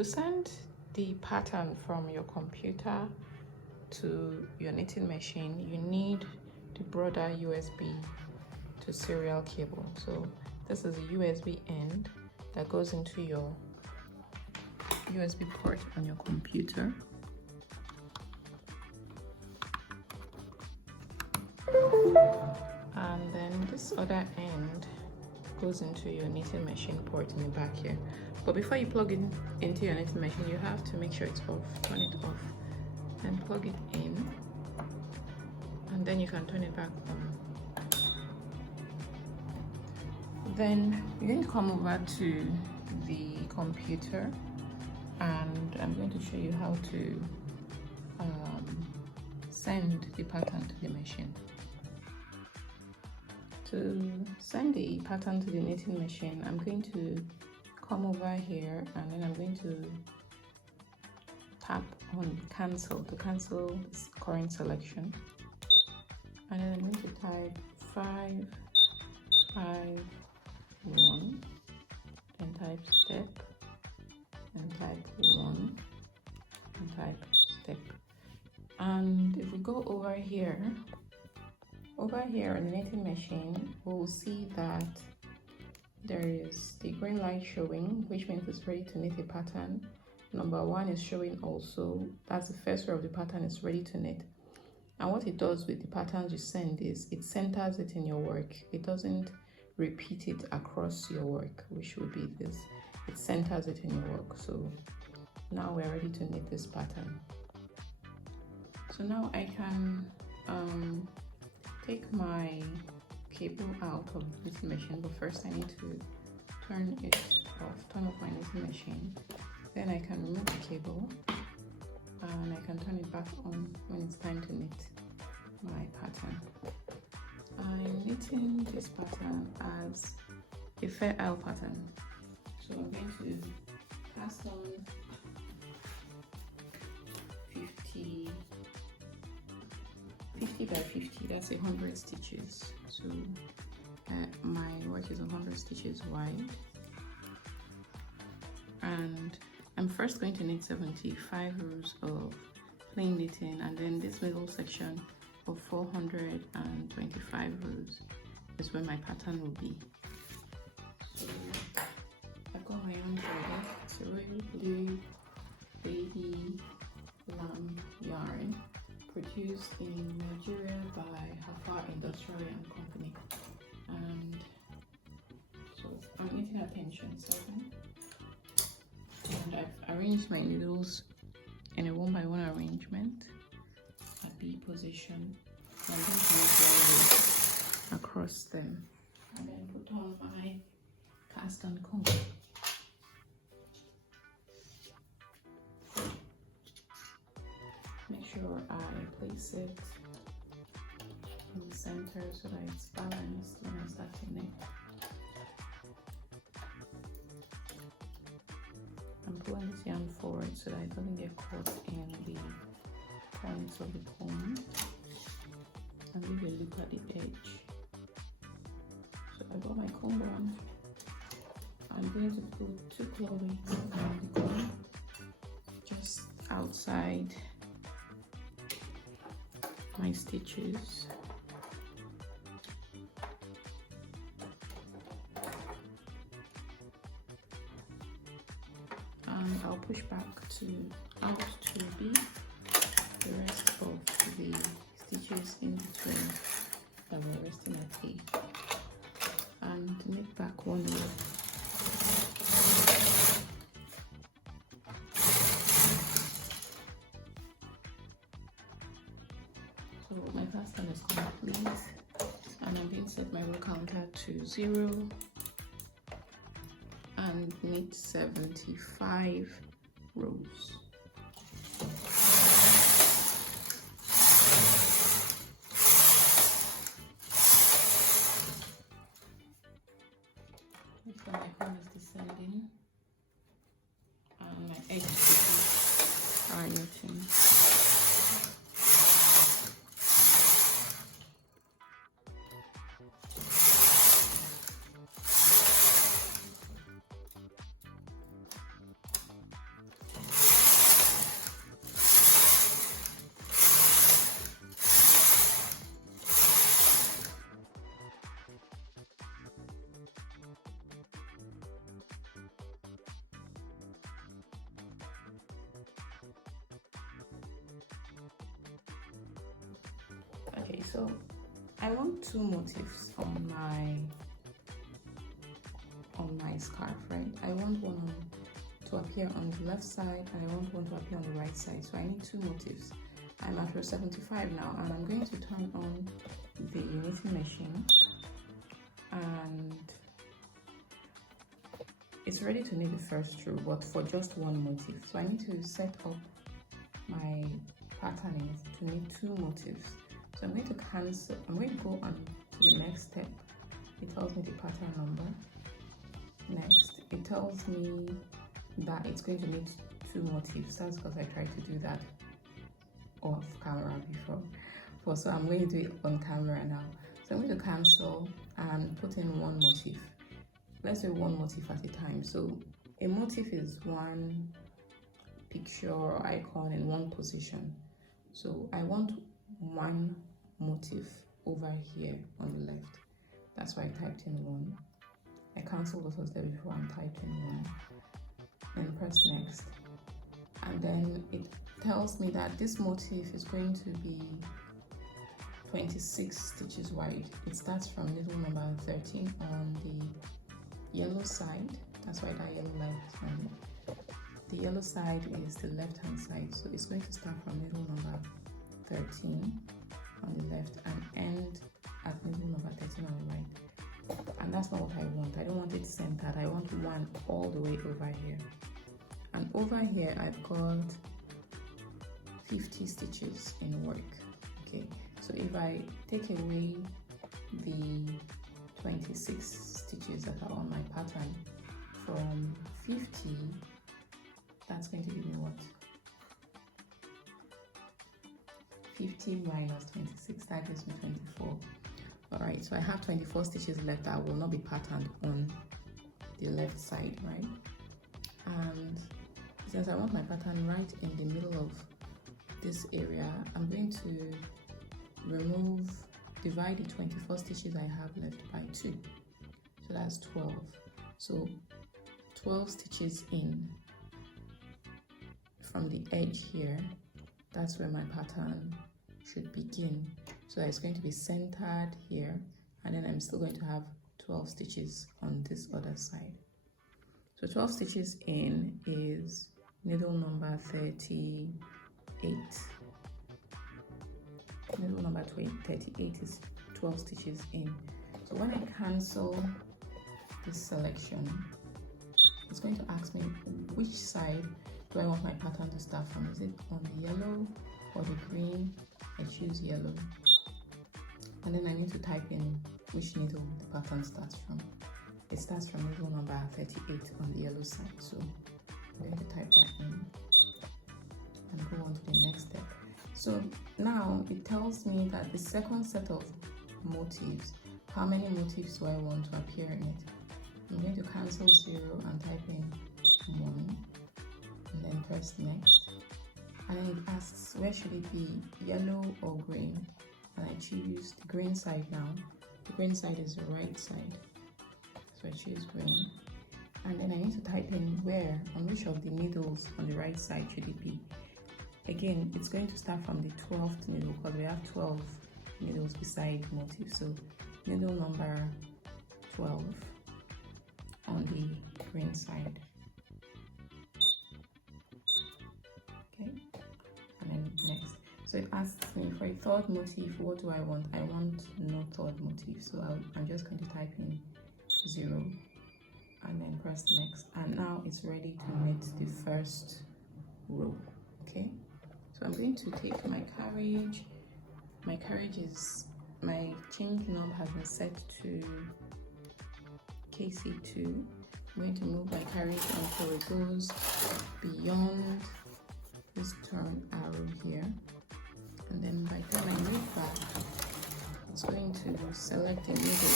To send the pattern from your computer to your knitting machine, you need the Brother USB to serial cable. So this is a USB end that goes into your USB port on your computer. And then this other end goes into your knitting machine port in the back here. But before you plug it into your knitting machine, you have to make sure it's off. Turn it off and plug it in, and then you can turn it back on. Then you're going to come over to the computer, and I'm going to show you how to send the pattern to the machine. To send the pattern to the knitting machine, I'm going to come over here, and then I'm going to tap on cancel to cancel this current selection, and then I'm going to type 551, then type step, and type 1, and type step. And if we go over here on the knitting machine, we'll see that there is the green light showing, which means it's ready to knit a pattern. Number 1 is showing also. That's the first row of the pattern is ready to knit. And what it does with the patterns you send is it centers it in your work. It doesn't repeat it across your work, which would be this. It centers it in your work. So now we're ready to knit this pattern. So now I can take my cable out of the knitting machine, but first I need to turn it off, turn off my knitting machine. Then I can remove the cable, and I can turn it back on when it's time to knit my pattern. I'm knitting this pattern as a fair isle pattern. So I'm going to cast on 50 by 50, that's 100 stitches. So my work is 100 stitches wide, and I'm first going to knit 75 rows of plain knitting, and then this middle section of 425 rows is where my pattern will be. So I've got my own thread. It's a royal blue baby lamb yarn produced in Nigeria by Hafa Industrial Yarn Company. And so I'm knitting at tension 7, and I've arranged my needles in a 1x1 arrangement at B position. I'm going to make one way across them, and then put on my cast on comb. Make sure I place it in the center so that it's balanced when I start to knit. I'm pulling this yarn forward so that it doesn't get caught in the points of the comb, and leave a loop at the edge. So I got my comb on. I'm going to put 2 claw weights on the comb just outside my stitches. And I'll push back out to B the rest of the stitches in between that were resting at A, and knit back one row. So my pattern is complete, and I'm going to set my row counter to 0 and knit 75 rows. So my comb is descending, and my edge stitches are knitting. so I want two motifs on my scarf, right? I want one to appear on the left side and I want one to appear on the right side, so I need two motifs. I'm at row 75 now, and I'm going to turn on the Unity machine, and it's ready to knit the first row, but for just one motif. So I need to set up my patterning to knit two motifs. So I'm going to cancel, I'm going to go on to the next step. It tells me the pattern number. Next, it tells me that it's going to knit two motifs. That's because I tried to do that off camera before. So I'm going to do it on camera now. So I'm going to cancel and put in one motif. Let's do one motif at a time. So a motif is one picture or icon in one position. So I want one motif over here on the left. That's why I typed in one. I cancelled what was there before and typed in one. Then press next. And then it tells me that this motif is going to be 26 stitches wide. It starts from needle number 13 on the yellow side. That's why that yellow line is on it. The yellow side is the left hand side, so it's going to start from needle number 13 on the left and end at needle number 13 on the right. And that's not what I want. I don't want it centered. I want one all the way over here. And over here I've got 50 stitches in work. Okay, so if I take away the 26 stitches that are on my pattern from 50, that's going to give me what? 50 minus 26, that gives me 24. Alright, so I have 24 stitches left that will not be patterned on the left side, right? And since I want my pattern right in the middle of this area, I'm going to divide the 24 stitches I have left by 2. So that's 12. So 12 stitches in from the edge here, that's where my pattern should begin. So it's going to be centered here, and then I'm still going to have 12 stitches on this other side. So 12 stitches in is needle number 38. Needle number 38 is 12 stitches in. So when I cancel this selection, it's going to ask me which side do I want my pattern to start from. Is it on the yellow or the green? I choose yellow. And then I need to type in which needle the pattern starts from. It starts from needle number 38 on the yellow side. So I'm going to type that in and go on to the next step. So now it tells me that the second set of motifs, how many motifs do I want to appear in it? I'm going to cancel 0 and type in 1 and then press next. And then it asks where should it be, yellow or green? And I choose the green side now. The green side is the right side. So I choose green. And then I need to type in where, on which of the needles on the right side should it be. Again, it's going to start from the 12th needle because we have 12 needles beside motif. So needle number 12 on the green side. Okay, and then next. So it asks me for a third motif, what do I want? I want no third motif. So I'm just going to type in 0 and then press next. And now it's ready to knit the first row. Okay, so I'm going to take my carriage. My change knob has been set to KC2. I'm going to move my carriage until it goes beyond this turn arrow here. And then by the time I move back, it's going to select a needle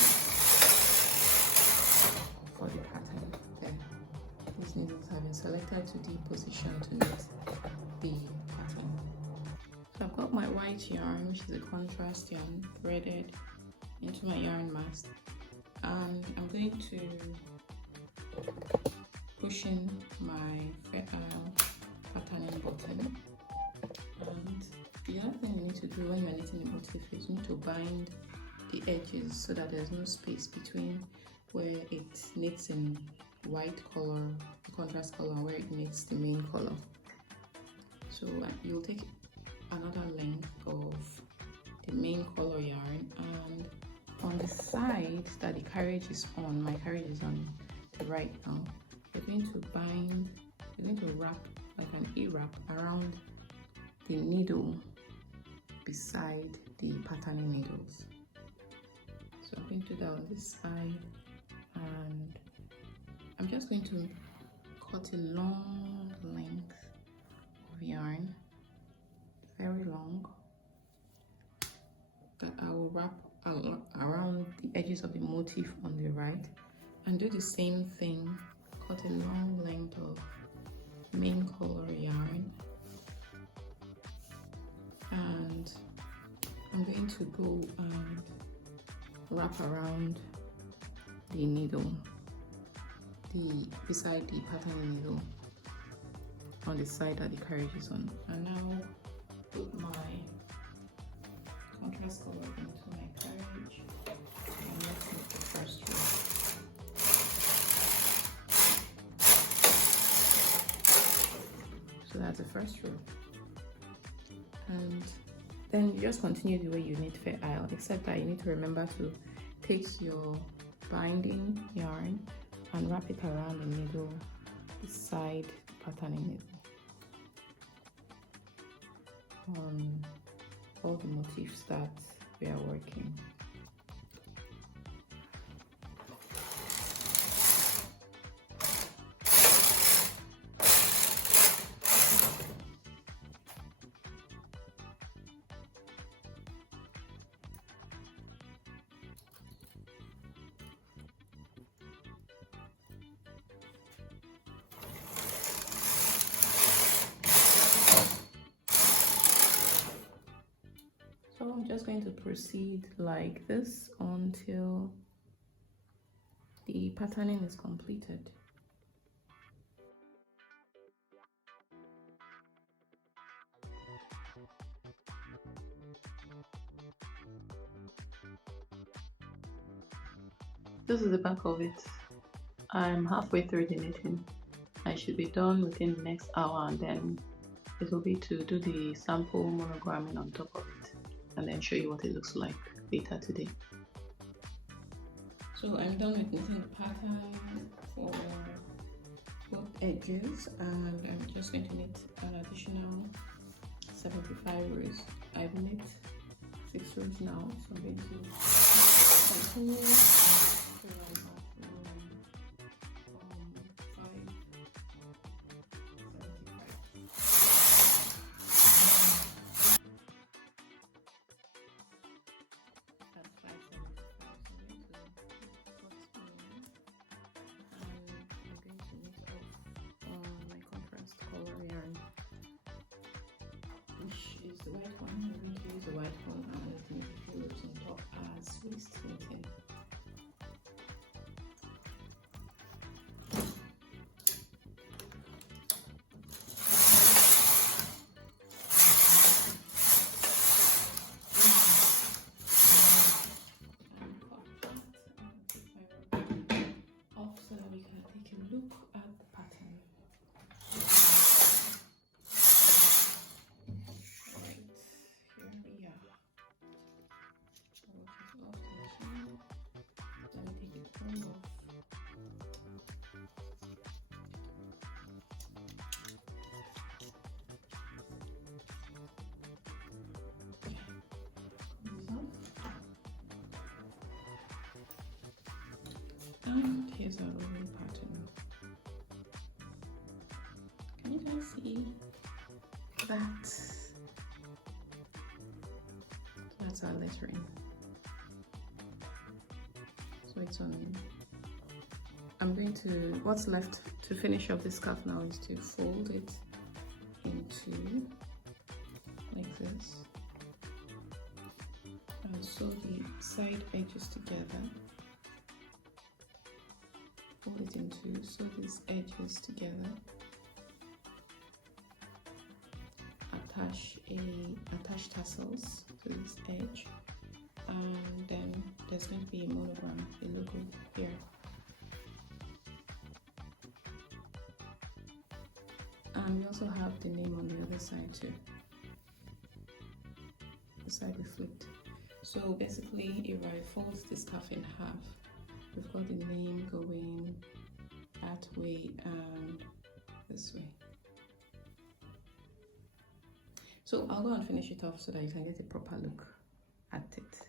for the pattern. There. These needles have been selected to deposition to knit the pattern. So I've got my white yarn, which is a contrast yarn, threaded into my yarn mast. And I'm going to push in my patterning button and The other thing you need to do when you're knitting a motif is you need to bind the edges so that there's no space between where it knits in white color, the contrast color, and where it knits the main color. So you'll take another length of the main color yarn, and on the side that the carriage is on, my carriage is on the right now, you're going to wrap like an E-wrap around the needle beside the patterning needles. So I'm going to do that on this side, and I'm just going to cut a long length of yarn, very long, that I will wrap around the edges of the motif on the right, and do the same thing, cut a long length of main color yarn, and I'm going to go and wrap around the needle, beside the pattern needle on the side that the carriage is on. And now put my contrast color into my carriage, and let's make the first row. So that's the first row, and then you just continue the way you knit Fair Isle, except that you need to remember to take your binding yarn and wrap it around the needle beside the patterning needle on all the motifs that we are working. So I'm just going to proceed like this until the patterning is completed. This is the back of it. I'm halfway through the knitting. I should be done within the next hour, and then it will be to do the sample monogramming on top of it and then show you what it looks like later today. So I'm done with knitting the pattern for both edges, and I'm just going to knit an additional 75 rows. I've knit 6 rows now, so I'm going to continue. The white one, I'm going to use the white one and make a few loops on top as waist knitting. Off so that we can take a look at the pattern. And here's our lovely pattern. Can you guys see that? That's our lettering. So it's on. I'm going to, what's left to finish up this scarf now is to fold it into like this and sew the side edges together. Fold it in two, sew these edges together, attach tassels to this edge, and then there's going to be a monogram, a logo here. And we also have the name on the other side too. The side we flipped. So basically, if I fold this scarf in half, we've got the name going that way and this way. So I'll go and finish it off so that you can get a proper look at it.